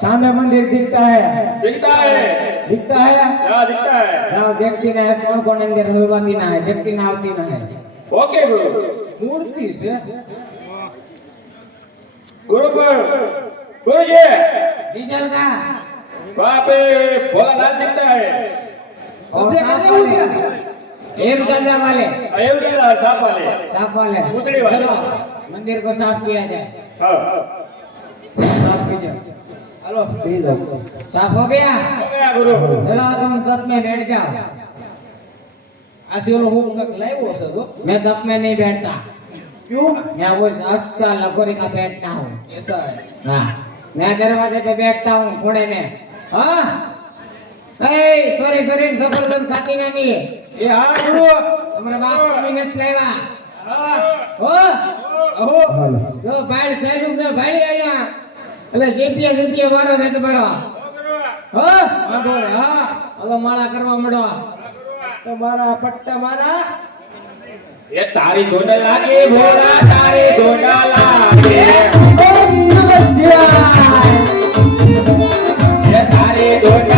सामने मंदिर दिखता है दिखता है दिखता है क्या दिखता है राव व्यक्ति ने कौन कौन अंगे रविवा दिन है व्यक्ति ना आरती ना है ओके गुरु मूर्ति से गुरु पर गुरु जी डीजल का वहां पे भोलानाथ दिखता है और सामने एम दादा वाले एम दादा साहब वाले साहब वाले मंदिर को साफ किया जाए हाँ साफ कीजिए हेलो साफ हो गया हो गया गुरु चलो तुम तप में बैठ जाओ આજે ઓલો હું કાંઈક લાવ્યો છે તો मैं तप में नहीं बैठता ક્યું मैं वो अच्छा लकोरी का बैठता हूँ ऐसा है हाँ मैं दरवाजे पे बैठता हूँ कोने में हाँ सॉरी सॉरी सफरजन खाती नहीं એ હા ગુરુ તમારા બાપ મિનિટ લાવ્યા હા હો અહો જો ભાઈ સાહેબ ને ભાઈ આયા એટલે સેપિયા સેપિયા વારો છે તમારો હો? આગળ હા. હવે માળા કરવા મળો તો મારા પટ્ટા મારા. એ તારી ગોડ લાગે ભોરા તારી ગોડ લાગે. ઓમ નમસ્કાર એ તારી ગોડ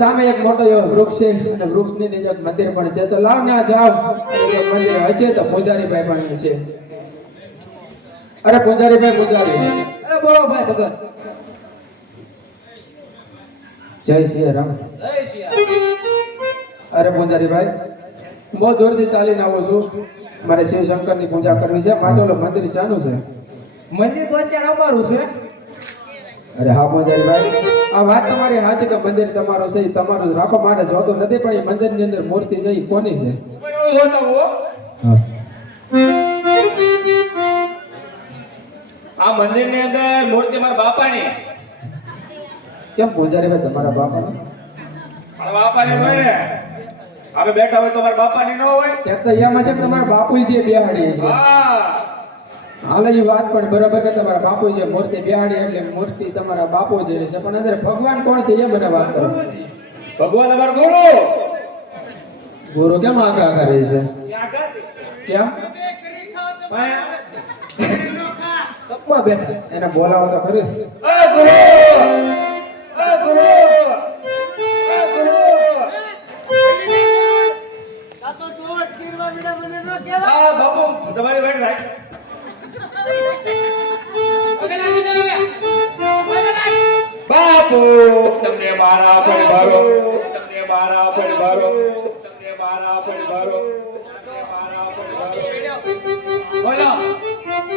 સામે એક મોટો એવો વૃક્ષ છે અને વૃક્ષની નીચે મંદિર પણ છે. તો લાવ ના જાવ મંદિર હશે તો પૂજારીભાઈ પણ છે. અરે પૂજારીભાઈ, પૂજારી. અરે બોલો ભાઈ ભગત. જય શ્રી રામ અરે પૂજારીભાઈ, બહુ દૂરથી ચાલીને આવું છું. મારે શિવ શંકરની પૂજા કરવી છે. માટે ઓલું મંદિર શાનું છે. મંદિર તો અત્યારે અમારું છે. અરે હા પૂજારી ભાઈ આ વાત તમારી સાચી કે મંદિર તમારો છે તમારો રાખો મારે જોતો નથી પણ એ મંદિરની અંદર મૂર્તિ છે એ કોની છે? આ મંદિરની અંદર મૂર્તિ મારા બાપાની. કેમ પૂજારી ભાઈ તમારા બાપાને? મારા બાપાની હોય ને. આપણે બેઠા હોય તો મારા બાપાની ન હોય. ક્યાંક તો એમાં છે તમારા બાપુ છે બિહાડી છે. હા. હાલ એ વાત પણ બરાબર કે તમારા બાપુ છે મૂર્તિ બિહાડી એટલે મૂર્તિ તમારા બાપુ જ છે. પણ અંદર ભગવાન કોણ છે એ મને વાત કરો. ભગવાન અમાર ગુરુ. ગુરુ કેમ આગા કરે રહે છે? કેમ? તપવા બેઠા. એને બોલાવો તો ખરી. એ ગુરુ! એ ગુરુ! એ ગુરુ! આ બાપુ તમારી વાઈટ થાય બાપુ તમને મારા પર ભરો તમને મારા પર ભરો તમને મારા પર ભરો તમને મારા પર ભરો બોલો.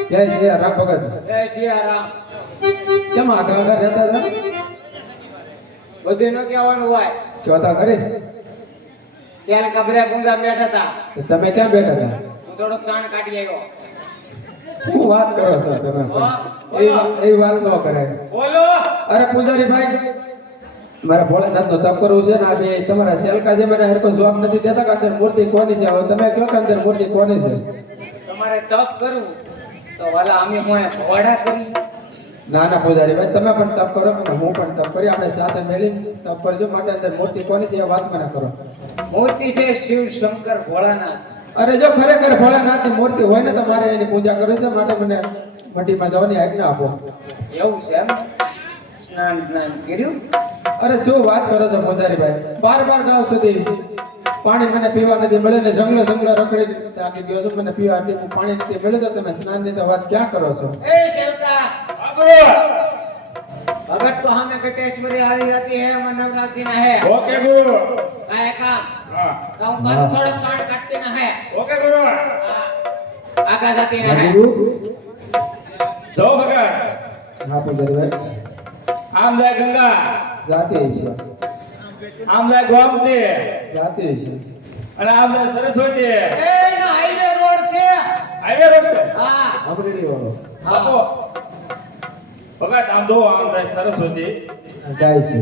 જય શ્રી રામ ભગત. જય સિયારામ કેમ આગા આગા રહેતા હતા? બધું કહેવાનું હોય. કહેતા ખરી? ચાલ કબરે ગુંજા બેઠા હતા. તમે ક્યાં બેઠા હતા? હું થોડોક ચાણ કાઢી આવ્યો. શું વાત કરો છો તમે? એ એ વાત ન કરે. બોલો. અરે પૂજારી ભાઈ મારા ભોળાનાથ નો તપ કરવું છે ને આ બે તમારા સેલકા છે મને હરકો જવાબ નથી દેતા કે અંદર મૂર્તિ કોની છે? હવે તમે કહો કે અંદર મૂર્તિ કોની છે? તમારે તપ કરવું. તો વાલા અમે હું ભોળા કરી. ના ના પૂજારી ભાઈ તમે પણ તપ કરો અને હું પણ તપ કરી આપણે સાથે મેળી તપ કરજો માટે અંદર મૂર્તિ કોની છે એ વાત મને કરો. મૂર્તિ છે શિવ શંકર ભોળાનાથ. અરે જો ખરેખર ભોળાનાથની મૂર્તિ હોય ને તો મારે એની પૂજા કરવી છે માટે મને મટીમાં જવાની આજ્ઞા આપો. એવું છે એમ? સ્નાન જ્ઞાન કર્યું? અરે શું વાત કરો છો ભંજારીભાઈ બાર બાર ગામ સુધી પાણી મને પીવા નથી મળે ને જંગલો જંગલે રખડી તાકી ગયો છો મને પીવા નથી પાણી નથી મળે તો તમે સ્નાનની તો વાત ક્યાં કરો છો? એ શેલતા અગરો ભગત તો હમે કટેશ્વરી આવી હતી હે મને ના હે. ઓકે ગુરુ. કાય કામ? તો હું પાછું થોડોક કાઢતી ના હે. ઓકે ગુરુ. ગંગા. જાતે ગોમતે જાતે અને આમ જાય સરસ્વતી એ રોડ છે. હાઈવે રોડ છે? હા. અમરેલી આમ દો આમ જાય સરસ્વતી. જાય છે.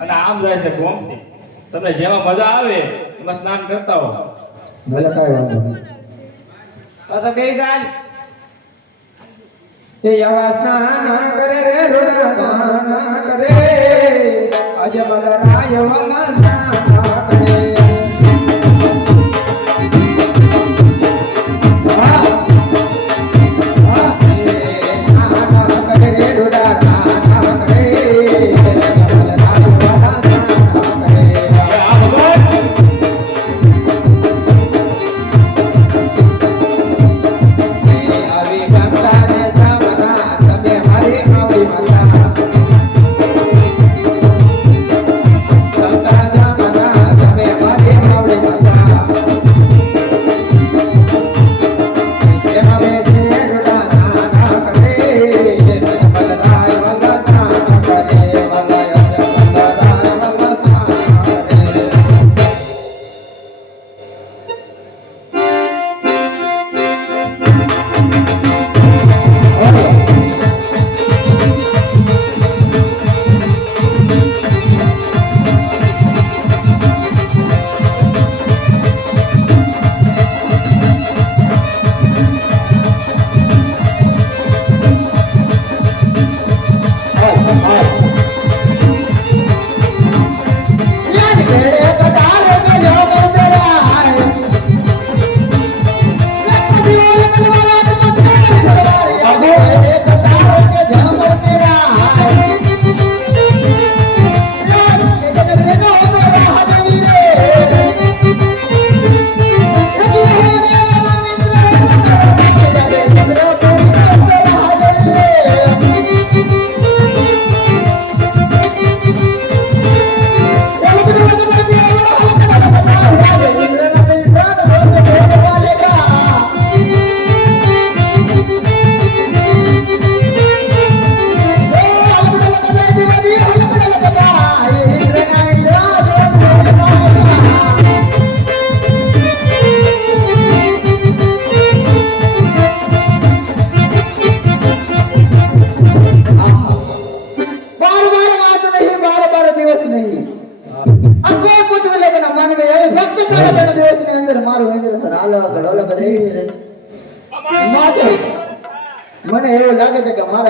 અને આમ જાય છે ગોમતી. તમને જેમાં મજા આવે એમાં સ્નાન કરતા હો. ભલે કઈ વાંધો નહીં. પાછા બે સાલ એ આવાસ ના ના કરે રે રોડા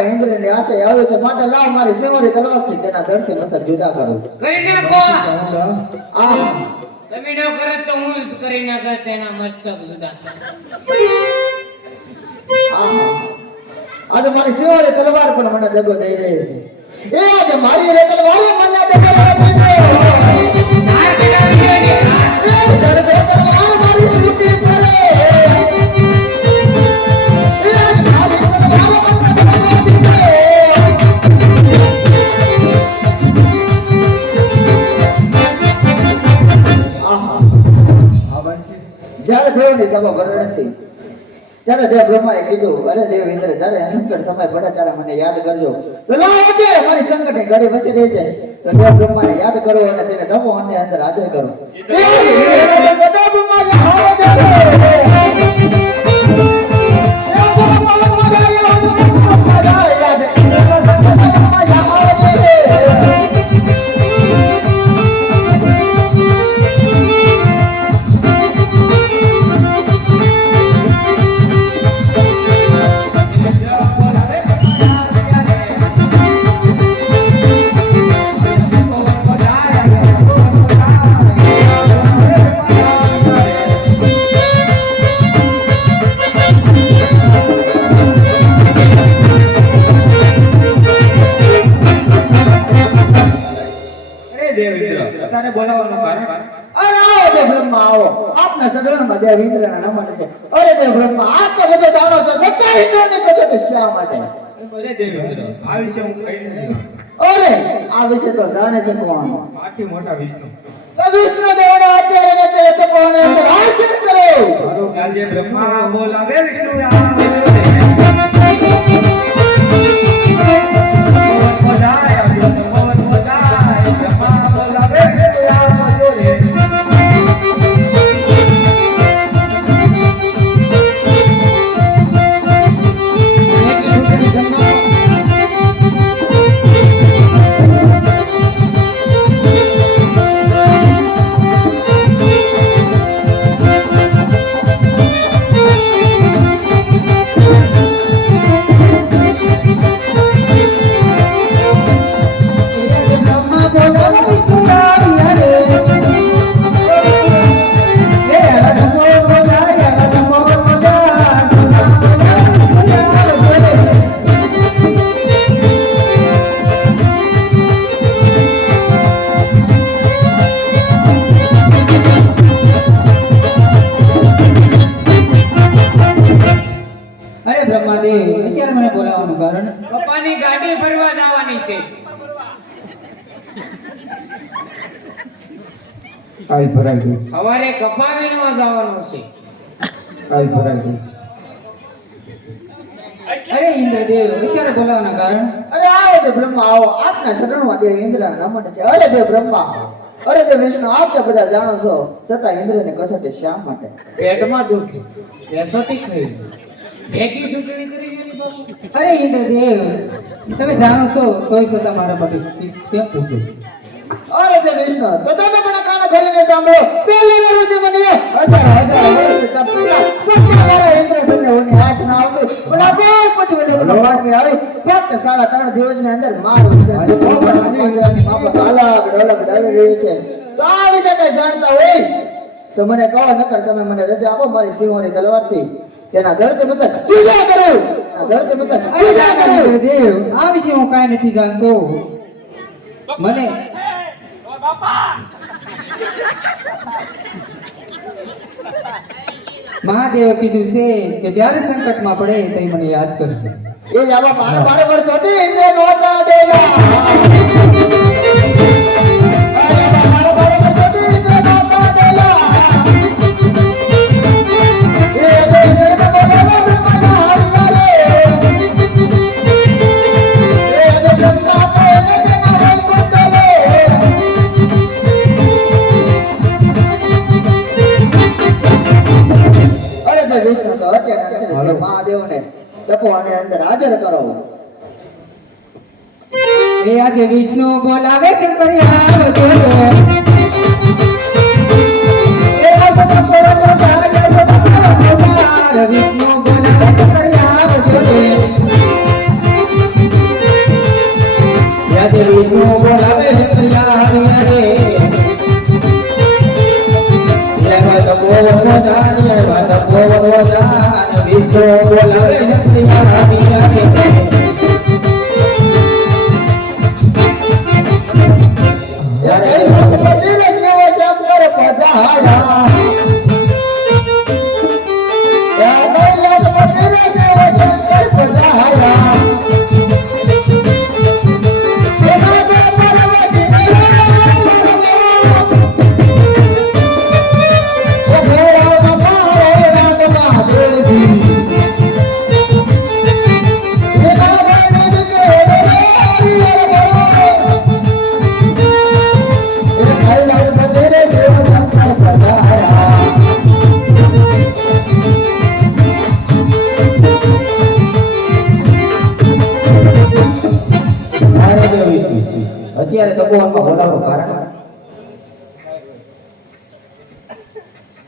લાગે ઇન્દ્રની મારા આશય આવે છે માટે લાવ મારી સેવરી તલવારથી તેના દરથી મસક જુદા કરું. કરી કોણ આ. તમે ન કરે તો હું કરી કર તેના મસ્તક જુદા. આજે મારી સેવરી તલવાર પણ મને દગો દઈ રહી છે. એ આજે મારી રે તલવાર મને દગો દઈ રહી છે. જ્યારે દેવની સભા ભરે નથી ત્યારે દેવ બ્રહ્માએ કીધું અરે દેવ ઇન્દ્ર જ્યારે સંકટ સમય પડે ત્યારે મને યાદ કરજો મારી સંકટની ઘડી વસી રહી છે તો દેવ બ્રહ્માને યાદ કરો અને તેને દબો અને અંદર હાજર કરો આપના સગડામાં દેવ ઇન્દ્રના નમન છે. અરે દેવ બ્રહ્મા આ તો બધો સારો છે. સત્ય ઇન્દ્રની કસોટી શા માટે? અરે દેવેન્દ્ર આ વિશે હું કઈ નથી અરે આ વિશે તો જાણે છે કોણ? આથી મોટા વિષ્ણુ. તો વિષ્ણુ અત્યારે ને અત્યારે કરો? બ્રહ્મા બોલાવે વિષ્ણુ આવે આવો આપના દેવ ઇન્દ્રના નમન છે. અરે દેવ બ્રહ્મા. અરે દેવ વિષ્ણુ. આપ તો બધા જાણો છો. છતાં ઇન્દ્રની કસોટી શા માટે? પેટમાં દુખે. એસોટી થઈ. ભેગી કરી અરે ઇન્દ્રદેવ તમે જાણો છો તોય છતાં મારા માટે કેમ પૂછો અરે દેવ વિષ્ણુ તો તમે પણ ખોલીને સાંભળો. પહેલા ઋષિ મુનિએ હજારો હજારો વર્ષ તપ કર્યા ઇન્દ્ર સંજ્ઞાઓની આશ ના આવતું પણ આ કોઈ પૂછવું લેવાનો આવી. ફક્ત સાડા ત્રણ દિવસની અંદર મારું ઇન્દ્ર સંજ્ઞા માફક અલગ અલગ ડાલી રહ્યું છે. તો આ વિશે કઈ જાણતા હોય? તો મને કહો નકર તમે મને રજા આપો મારી સિંહોની તલવારથી. તેના દર્દ મતલબ પૂજા કરું. તેના દર્દ અરે ના, કરું દેવ આ વિશે હું કાંઈ નથી જાણતો. મને મહાદેવે કીધું છે કે જ્યારે સંકટમાં પડે તે મને યાદ કરશે. એ આવા બાર બાર વર્ષ હતી એને નોતા ડેલા તપોવને અંદર હાજર કરો. એ આજે વિષ્ણુ બોલાવે શંકર આવજો તપોવનમાં બોલાવવાનું કારણ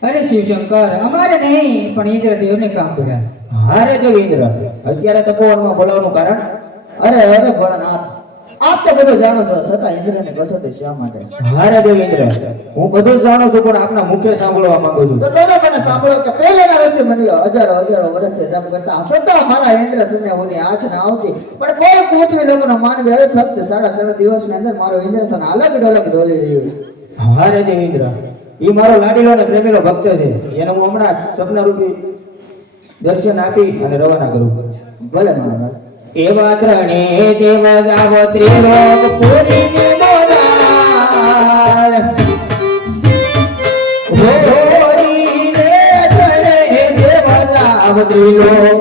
અરે શિવશંકર અમારે નહીં પણ ઇન્દ્રદેવને કામ કર્યા હારે દેવ ઇન્દ્ર અત્યારે તપોવનમાં બોલાવવાનું કારણ? અરે અરે ભોળાનાથ આપ તો બધું જાણો છો છતાં ઇન્દ્રને કસોટી શા માટે? હારે દેવ ઇન્દ્ર હું બધું જાણું છું પણ આપના મુખ્ય સાંભળવા માંગુ છું. તો તમે મને સાંભળો કે પહેલાના રસી મને હજારો હજારો વર્ષથી તમે કરતા છતાં મારા ઇન્દ્ર સંજ્ઞાઓની આંચ ના આવતી. પણ કોઈ પૂછવી લોકોનો માનવી હવે ફક્ત સાડા ત્રણ દિવસની અંદર મારો ઇન્દ્ર સન અલગ ડોલક ડોલી રહ્યું છે. દેવ ઇન્દ્ર દેવેન્દ્ર એ મારો લાડીલો અને પ્રેમીલો ભક્ત છે. એને હું હમણાં સપના રૂપી દર્શન આપી અને રવાના કરું. ભલે મહારાજ. એવા ત્રણે દેવ જાવો ત્રિલોક પુરી ત્રિલોક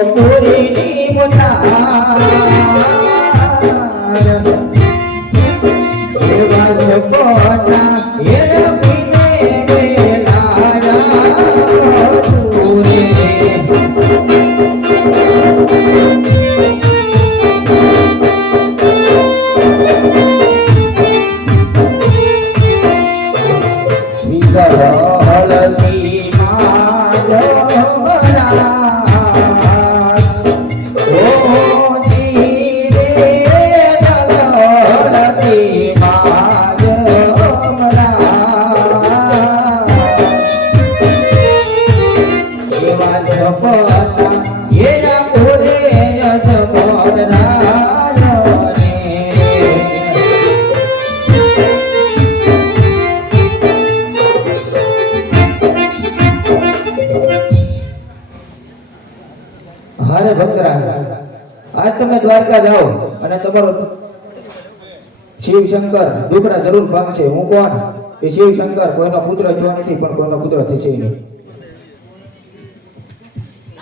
શિવ શંકર દુખડા જરૂર ભાગશે હું કોણ? એ શિવ શંકર કોઈનો પુત્ર જોવા નથી, પણ કોઈનો પુત્ર થશે નહીં.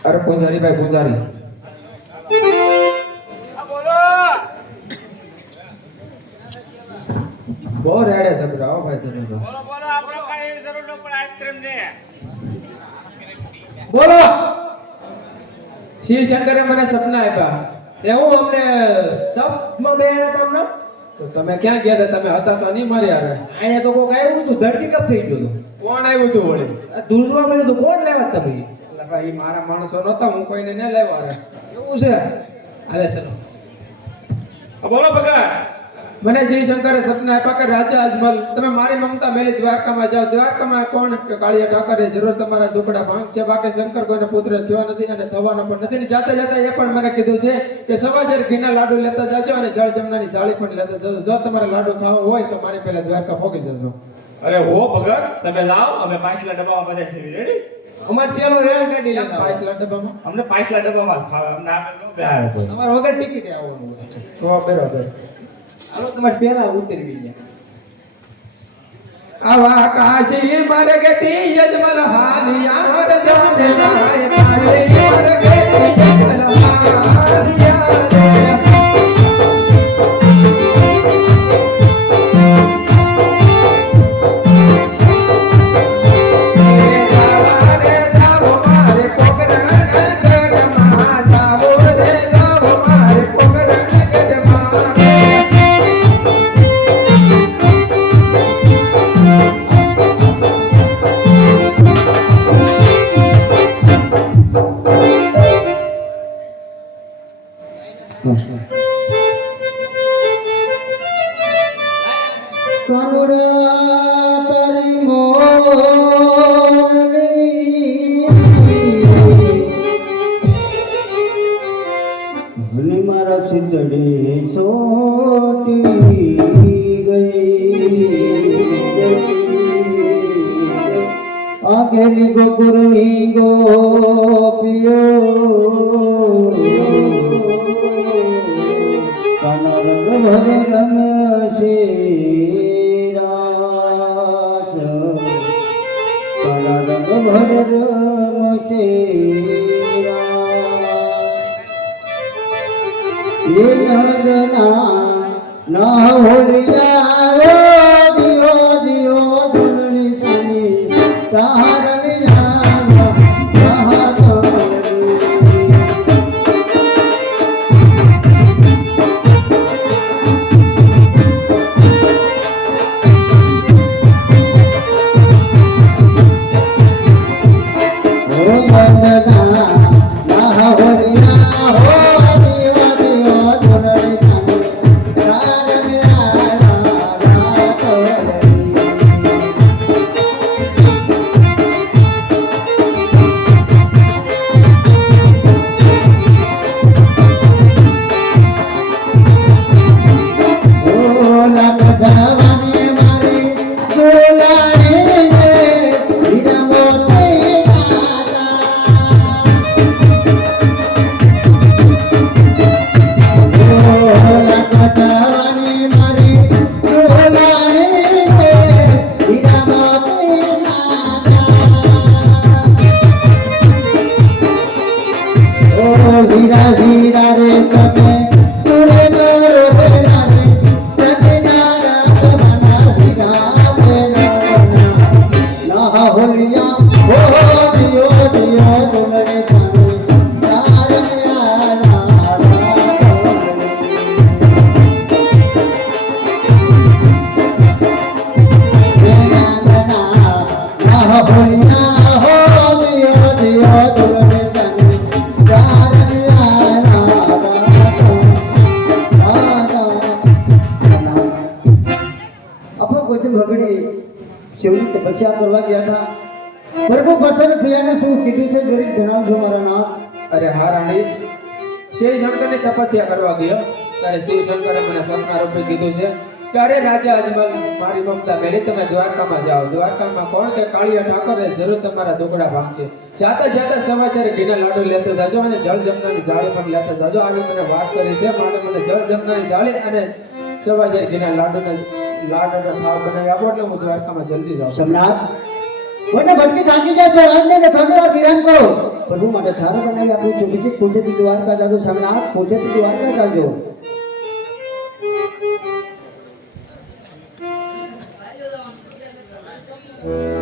અરે, પૂજારી ભાઈ, પૂજારી. બહુ રેડે ઝઘડો આવો ભાઈ તમે તો. બોલો! શિવ શંકરે મને સપના આપ્યા. તે હું અમને તપમાં બેહાડ્યા તમને? તો તમે ક્યાં ગયા હતા? તમે હતા તો નહીં મારી હારે. અહીંયા તો કોક આવ્યું હતું ધરતી કપ થઈ ગયો કોણ આવ્યું તું વળી? હતો દૂધવા મળ્યું તો કોણ લેવા તમે એટલે ભાઈ મારા માણસો નહોતા હું કોઈને ન લેવા એવું છે? હાલે ચલો. બોલો ભગત મને શ્રી શંકરે સપના આપ્યા કે રાજા અજમલ તમે મારી મમતા મેલી દ્વારકામાં જાઓ. દ્વારકામાં કોણ કે કાળિયા ઠાકરે જરૂર તમારા દુકડા ભાંગ છે? બાકી શંકર કોઈને પુત્ર થયો નથી અને થવાનો પણ નથી. જાતે જાતે એ પણ મને કીધું છે કે સવાસેર ઘીના લાડુ લેતા જાજો અને જળ જમનાની જાળી પણ લેતા જજો. જો તમારે લાડુ ખાવા હોય તો મારી પહેલા દ્વારકા પોકી જજો. અરે હો ભગત તમે લાવ અમે પાંચલા ડબ્બામાં બધા છે રેડી અમાર ચેલો રેલ ગાડી લેતા પાછલા ડબ્બામાં? અમને પાંચલા ડબ્બામાં ખાવા. અમને આપે નો અમાર વગર ટિકિટ આવવાનું તો બરાબર. હાલો તમારે પહેલા ઉતરવી ગયા આવા કાશી માર્ગથી યજમલ હાલિયા હર જાને જાય કાશી માર્ગથી યજમલ હાલિયા રાસ એ નંદના ના તપસ્યા કરવા ગયા હતા. પ્રભુ પ્રસન્ન થયાને શું કીધું છે? જરીક જણાવજો મારા નામ. અરે હા, રાણી. શિવ શંકરની તપસ્યા કરવા ગયો. ત્યારે શિવ શંકરે મને સ્વપ્ન રૂપે કીધું છે ત્યારે રાજા અજમલ મારી મમતા મેરી તમે દ્વારકામાં જાઓ. દ્વારકામાં કોણ કે કાળિયા ઠાકોરે જરૂર તમારા દુગડા ભાગશે. જાતા જાતા સમાચારે ઘીના લાડુ લેતા જાજો અને જળ જમનાની જાળી પણ લેતા જાજો. આવી મને વાત કરી છે. માટે મને જળ જમનાની જાળી અને સમાચાર ઘીના લાડુને લાડુનો થાવ બનાવી આપો એટલે હું દ્વારકામાં જલ્દી જાઉં. સમ્રાટ કોઈને ભટકી થાકી જાય છો, રાજને વાર વિરામ કરો? પ્રભુ માટે થારો બનાવી આપ્યું છું, બીજી પૂછેથી દ્વારકા જાજો સમ્રાટ પૂછેથી દ્વારકા જાજો? દ્વારકાના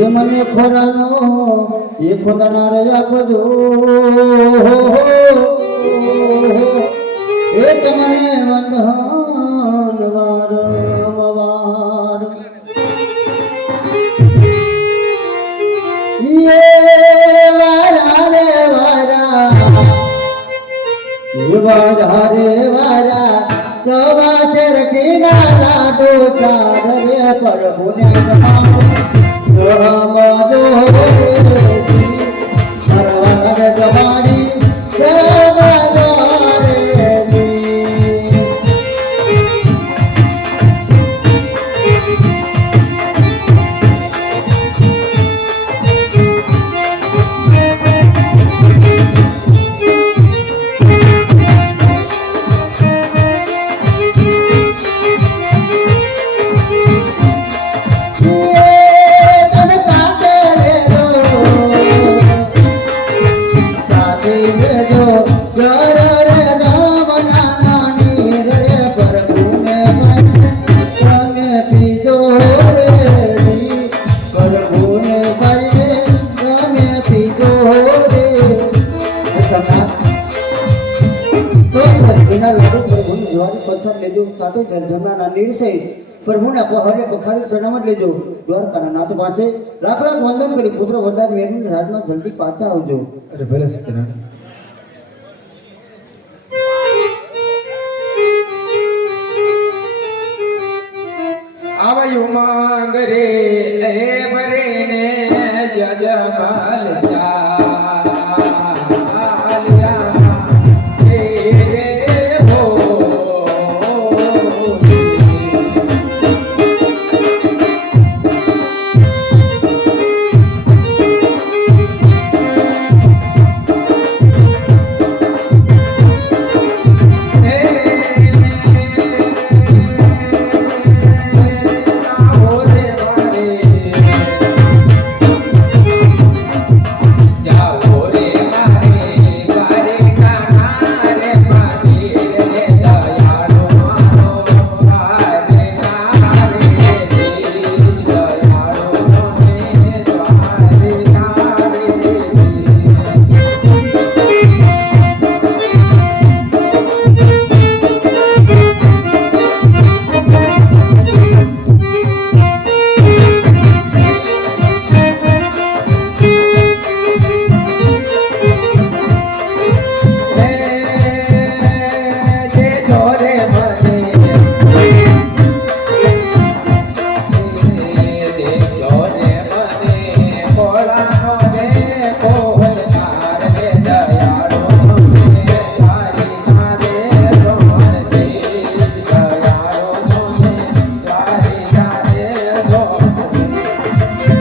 હે મને ખોરાનો એ ખોરાના રજા ખોજો એ તમને વંદન વારંવાર યે વારા રે વારા યે વારા રે વારા સવાસર કિનારા દો ચાર રે પ્રભુને ગમાવો আমার પહાડે પખારી સલામત લેજો. દ્વારકાના નાથ પાસે લાખ લાખ વંદન કરી પુત્ર વરદાન મેળવીને રાજમાં જલ્દી પાછા આવજો. અરે ભલે સત્યનારાયણ આવ્યું માંગ રે